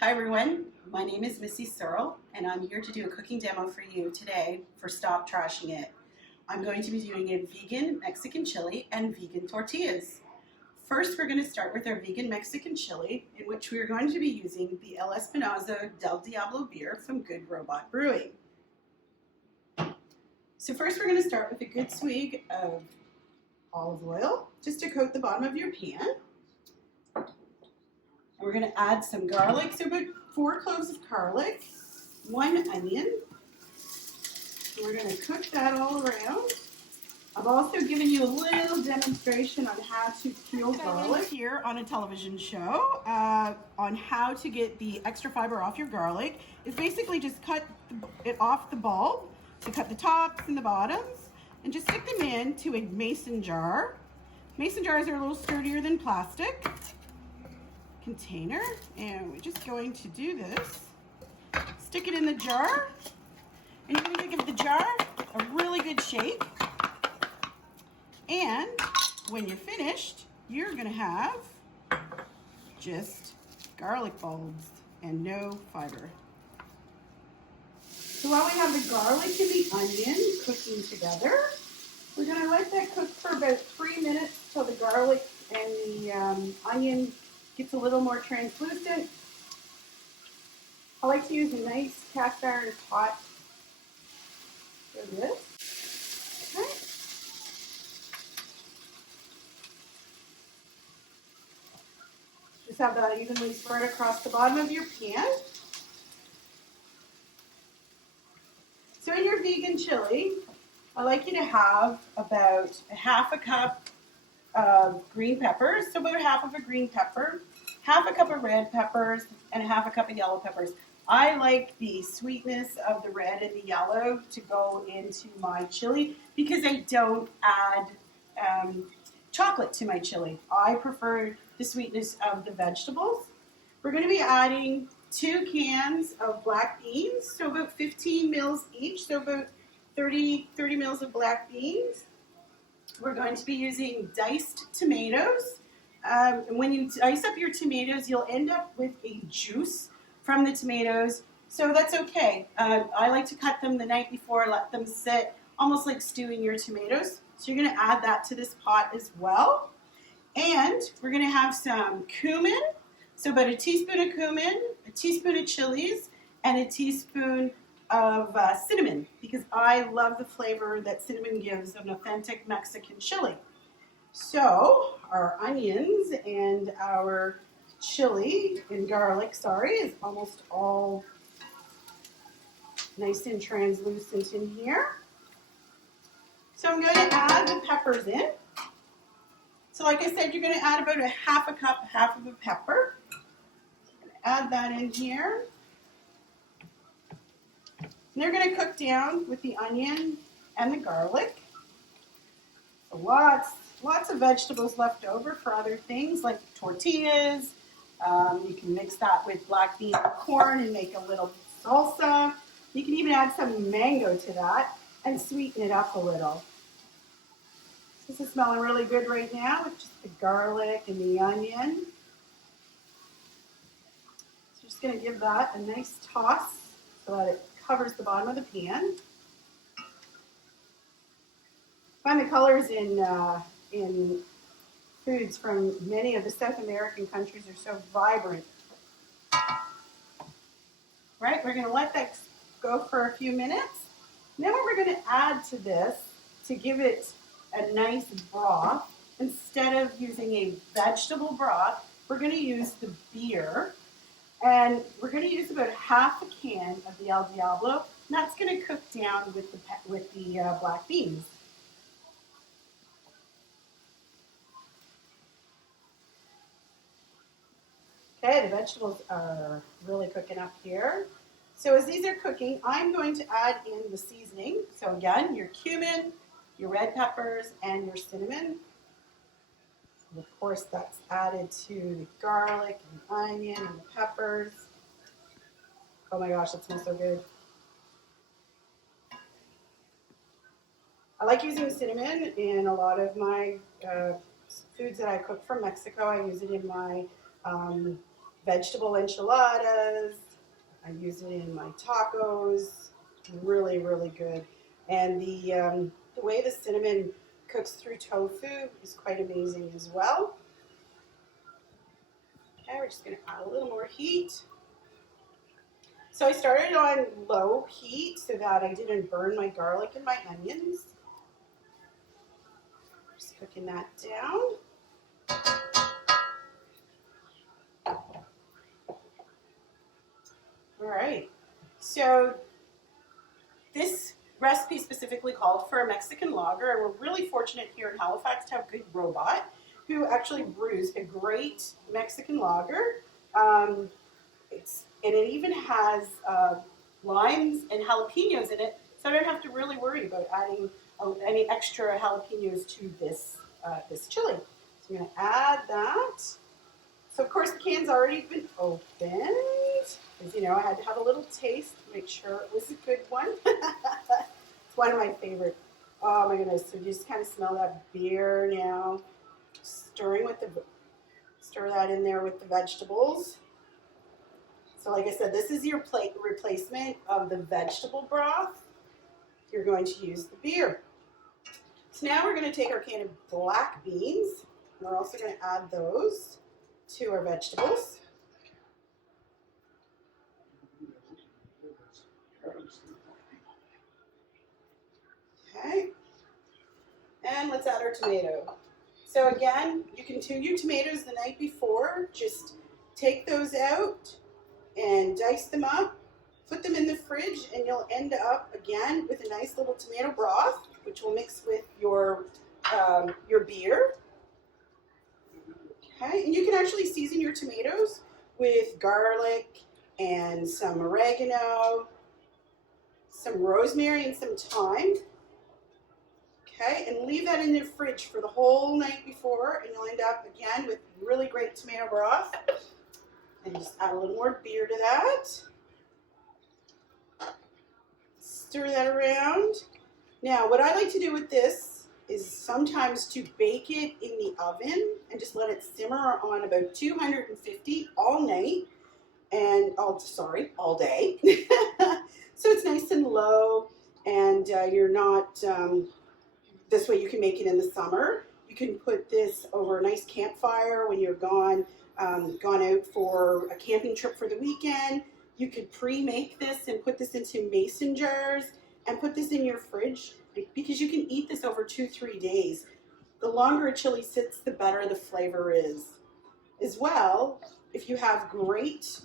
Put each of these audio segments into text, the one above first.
Hi everyone, my name is Missy Searl and I'm here to do a cooking demo for you today for Stop Trashing It. I'm going to be doing a vegan Mexican chili and vegan tortillas. First we're going to start with our vegan Mexican chili, in which we are going to be using the El Espinazo Del Diablo beer from Good Robot Brewing. So first we're going to start with a good swig of olive oil just to coat the bottom of your pan. We're going to add some garlic, so about 4 cloves of garlic, 1 onion. We're going to cook that all around. I've also given you a little demonstration on how to peel garlic here on a television show on how to get the extra fiber off your garlic. It's basically just cut it off the bulb, so cut the tops and the bottoms, and just stick them into a mason jar. Mason jars are a little sturdier than plastic container, and we're just going to do this. Stick it in the jar, and you're going to give the jar a really good shake. And when you're finished, you're going to have just garlic bulbs and no fiber. So while we have the garlic and the onion cooking together, we're going to let that cook for about 3 minutes till the garlic and the onion gets a little more translucent. I like to use a nice cast iron pot for this. Okay. Just have that evenly spread across the bottom of your pan. So in your vegan chili, I like you to have about a half a cup of green peppers, so about half of a green pepper, half a cup of red peppers, and half a cup of yellow peppers. I like the sweetness of the red and the yellow to go into my chili because I don't add chocolate to my chili. I prefer the sweetness of the vegetables. We're going to be adding 2 cans of black beans, so about 15 mils each, so about 30 mils of black beans. We're going to be using diced tomatoes. When you dice up your tomatoes, you'll end up with a juice from the tomatoes, so that's okay. I like to cut them the night before, let them sit, almost like stewing your tomatoes. So you're going to add that to this pot as well. And we're going to have some cumin, so about a teaspoon of cumin, a teaspoon of chilies, and a teaspoon of cinnamon, because I love the flavor that cinnamon gives an authentic Mexican chili. So our onions and our chili and garlic, is almost all nice and translucent in here. So I'm going to add the peppers in. So like I said, you're going to add about a half a cup, half of a pepper. Add that in here. And they're going to cook down with the onion and the garlic. So lots of vegetables left over for other things like tortillas. You can mix that with black bean or corn and make a little salsa. You can even add some mango to that and sweeten it up a little. This is smelling really good right now with just the garlic and the onion. So just going to give that a nice toss so that it covers the bottom of the pan. I find the colors in foods from many of the South American countries are so vibrant. Right, we're going to let that go for a few minutes. And then what we're going to add to this to give it a nice broth, instead of using a vegetable broth, we're going to use the beer. And we're going to use about half a can of the El Diablo, and that's going to cook down with the black beans. Okay, the vegetables are really cooking up here. So as these are cooking, I'm going to add in the seasoning. So again, your cumin, your red peppers, and your cinnamon. And of course, that's added to the garlic and onion and the peppers. Oh my gosh, that smells so good. I like using cinnamon in a lot of my foods that I cook from Mexico. I use it in my vegetable enchiladas. I use it in my tacos. Really, really good. And the way the cinnamon cooks through tofu is quite amazing as well. Okay, we're just going to add a little more heat. So I started on low heat so that I didn't burn my garlic and my onions. Just cooking that down. All right. So this recipe specifically called for a Mexican lager, and we're really fortunate here in Halifax to have Good Robot, who actually brews a great Mexican lager. And it even has limes and jalapenos in it, so I don't have to really worry about adding any extra jalapenos to this chili. So I'm going to add that. So of course the can's already been opened, because you know I had to have a little taste to make sure it was a good one. It's one of my favorite. Oh my goodness! So you just kind of smell that beer now. Stir that in there with the vegetables. So like I said, this is your plate replacement of the vegetable broth. You're going to use the beer. So now we're going to take our can of black beans. And we're also going to add those to our vegetables. Okay. And let's add our tomato. So again, you can tune your tomatoes the night before. Just take those out and dice them up, put them in the fridge, and you'll end up again with a nice little tomato broth, which will mix with your beer. Okay, and you can actually season your tomatoes with garlic and some oregano, some rosemary, and some thyme. Okay, and leave that in the fridge for the whole night before, and you'll end up again with really great tomato broth. And just add a little more beer to that. Stir that around. Now, what I like to do with this is sometimes to bake it in the oven and just let it simmer on about 250 all night and all day. So it's nice and low, and you're not. This way, you can make it in the summer. You can put this over a nice campfire when you're gone out for a camping trip for the weekend. You could pre-make this and put this into mason jars and put this in your fridge, because you can eat this over 2-3 days. The longer a chili sits, the better the flavor is. As well, if you have great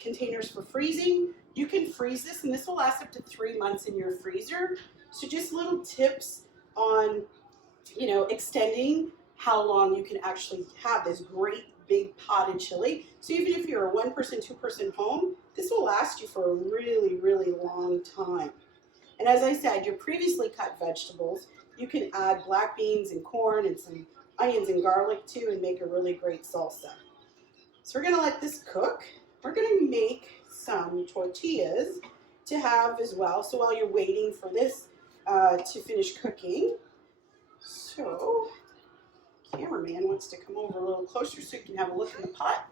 containers for freezing, you can freeze this, and this will last up to 3 months in your freezer. So just little tips on, extending how long you can actually have this great big potted chili. So even if you're a 1-person, 2-person home, this will last you for a really, really long time. And as I said, your previously cut vegetables, you can add black beans and corn and some onions and garlic too, and make a really great salsa. So we're gonna let this cook. We're gonna make some tortillas to have as well. So while you're waiting for this to finish cooking, so cameraman wants to come over a little closer so you can have a look in the pot.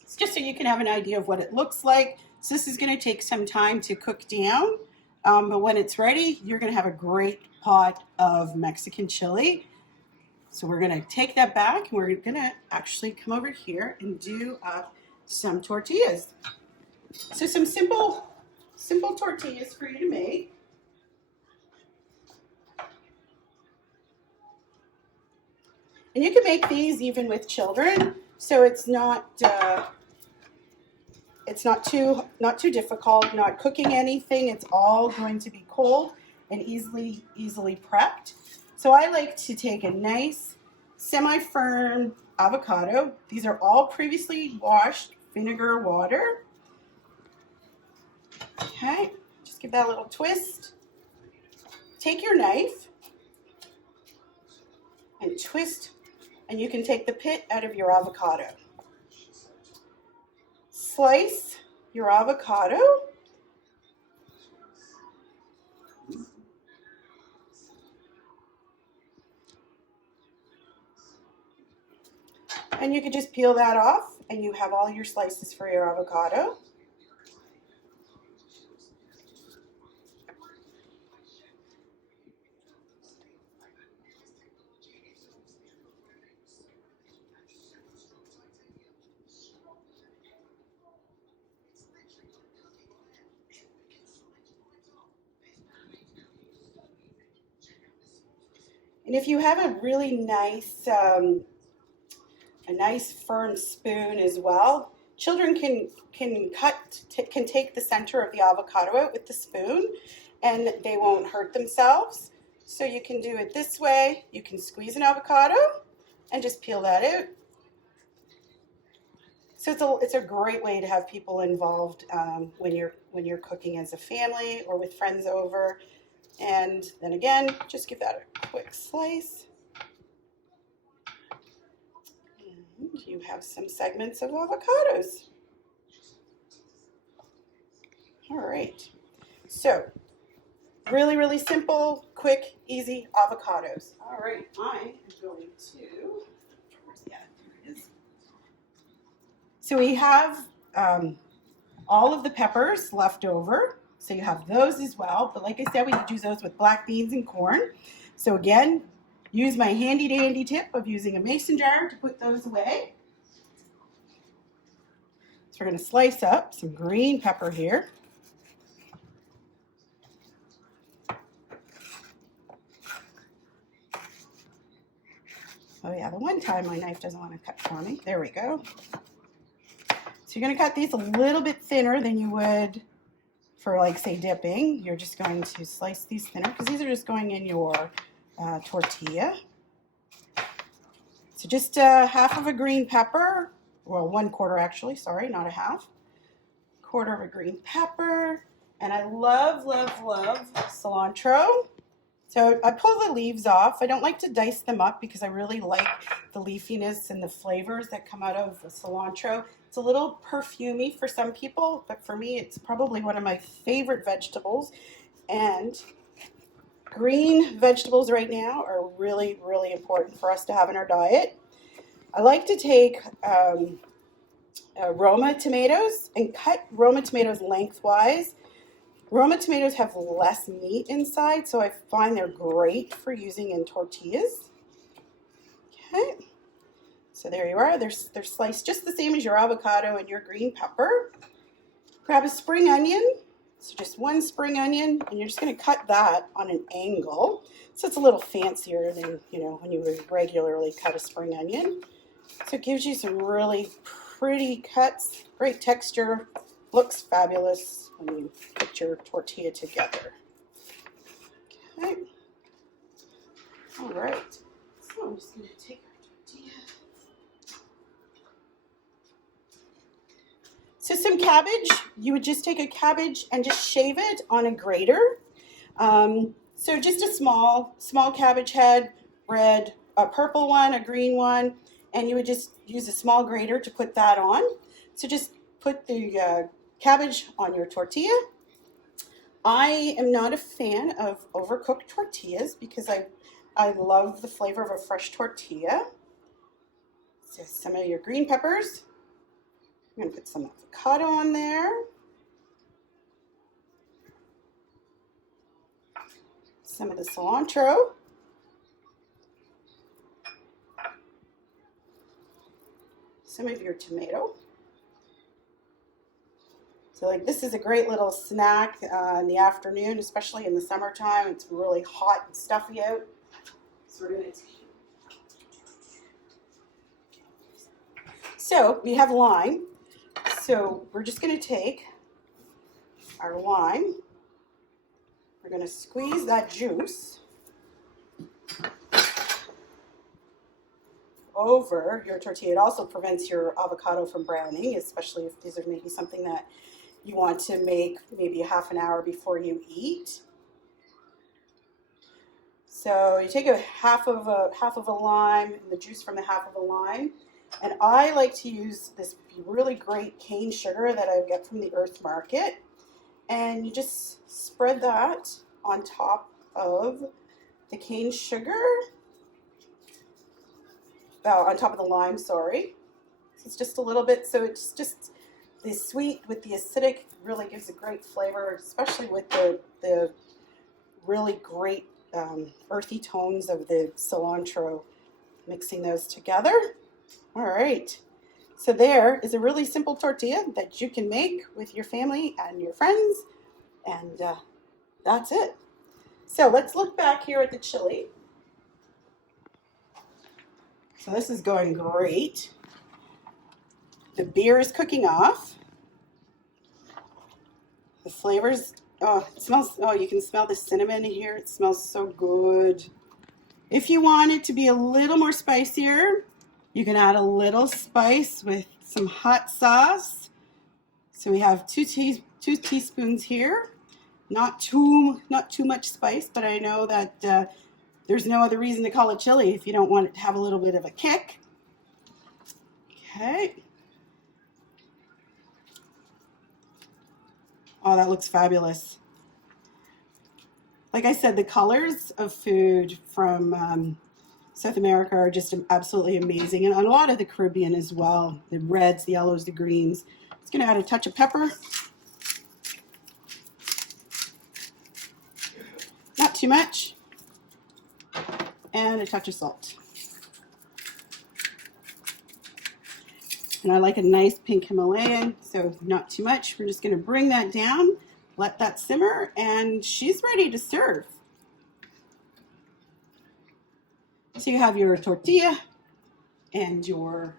It's just so you can have an idea of what it looks like. So this is going to take some time to cook down, but when it's ready, you're going to have a great pot of Mexican chili. So we're going to take that back, and we're going to actually come over here and do some tortillas. So some simple tortillas for you to make. And you can make these even with children, so it's not too difficult. Not cooking anything. It's all going to be cold and easily prepped. So I like to take a nice semi-firm avocado. These are all previously washed, vinegar, water. Okay, just give that a little twist. Take your knife and twist. And you can take the pit out of your avocado. Slice your avocado. And you could just peel that off and you have all your slices for your avocado. And if you have a really nice, firm spoon as well, children can take the center of the avocado out with the spoon, and they won't hurt themselves. So you can do it this way. You can squeeze an avocado and just peel that out. So it's a great way to have people involved when you're cooking as a family or with friends over. And then again, just give that a quick slice. And you have some segments of avocados. All right. So really, really simple, quick, easy avocados. All right, I am going to, yeah, there it is. So we have all of the peppers left over. So you have those as well. But like I said, we could use those with black beans and corn. So again, use my handy dandy tip of using a mason jar to put those away. So we're going to slice up some green pepper here. Oh yeah, the one time my knife doesn't want to cut for me. There we go. So you're going to cut these a little bit thinner than you would for, like, say, dipping. You're just going to slice these thinner because these are just going in your tortilla. So just half of a green pepper, well, 1/4 actually, sorry, not a half. 1/4 of a green pepper. And I love, love, love cilantro. So I pull the leaves off. I don't like to dice them up because I really like the leafiness and the flavors that come out of cilantro. It's a little perfumey for some people, but for me, it's probably one of my favorite vegetables. And green vegetables right now are really, really important for us to have in our diet. I like to take Roma tomatoes and cut Roma tomatoes lengthwise. Roma tomatoes have less meat inside, so I find they're great for using in tortillas. Okay, so there you are. They're sliced just the same as your avocado and your green pepper. Grab a spring onion, so just one spring onion, and you're just going to cut that on an angle. So it's a little fancier than, when you would regularly cut a spring onion. So it gives you some really pretty cuts, great texture, looks fabulous when you put your tortilla together. Okay. All right. So I'm just going to take our tortilla. So some cabbage, you would just take a cabbage and just shave it on a grater. So just a small cabbage head, red, a purple one, a green one, and you would just use a small grater to put that on. So just put the cabbage on your tortilla. I am not a fan of overcooked tortillas because I love the flavor of a fresh tortilla. So some of your green peppers. I'm going to put some avocado on there. Some of the cilantro. Some of your tomato. So like this is a great little snack in the afternoon, especially in the summertime. It's really hot and stuffy out. So we're going to So we have lime. So we're just going to take our lime. We're going to squeeze that juice over your tortilla. It also prevents your avocado from browning, especially if these are maybe something that you want to make maybe a half an hour before you eat. So you take a half of a lime, the juice from the half of a lime, and I like to use this really great cane sugar that I get from the Earth Market, and you just spread that on top of the cane sugar. on top of the lime, sorry. So it's just a little bit, so it's just the sweet with the acidic really gives a great flavor, especially with the really great earthy tones of the cilantro, mixing those together. All right, so there is a really simple tortilla that you can make with your family and your friends, and that's it. So let's look back here at the chili. So this is going great. The beer is cooking off. The flavors, oh, it smells, oh, you can smell the cinnamon here. It smells so good. If you want it to be a little more spicier, you can add a little spice with some hot sauce. So we have two teaspoons here. Not too much spice, but I know that there's no other reason to call it chili if you don't want it to have a little bit of a kick. Okay. Oh, that looks fabulous. Like I said, the colors of food from South America are just absolutely amazing, and a lot of the Caribbean as well. The reds, the yellows, the greens. It's going to add a touch of pepper. Not too much. And a touch of salt. And I like a nice pink Himalayan, so not too much. We're just going to bring that down, let that simmer, and she's ready to serve. So you have your tortilla and your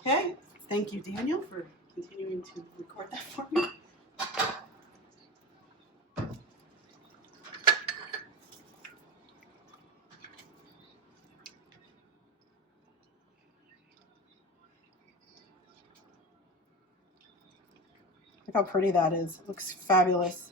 okay. Thank you, Daniel, for continuing to record that for me. Look how pretty that is. It looks fabulous.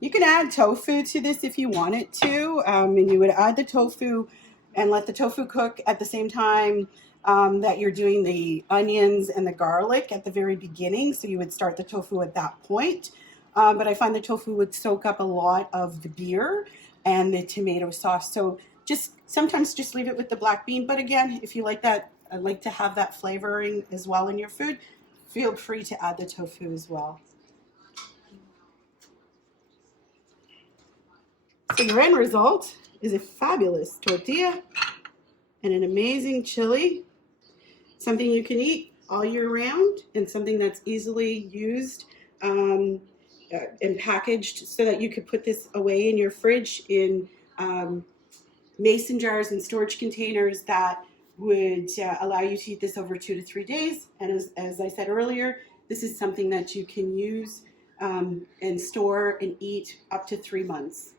You can add tofu to this if you wanted to, and you would add the tofu and let the tofu cook at the same time that you're doing the onions and the garlic at the very beginning. So you would start the tofu at that point. But I find the tofu would soak up a lot of the beer and the tomato sauce. So sometimes just leave it with the black bean. But again, if you like that, I like to have that flavoring as well in your food, feel free to add the tofu as well. So your end result is a fabulous tortilla and an amazing chili, something you can eat all year round and something that's easily used and packaged so that you could put this away in your fridge in mason jars and storage containers that would allow you to eat this over 2 to 3 days. And as I said earlier, this is something that you can use and store and eat up to 3 months.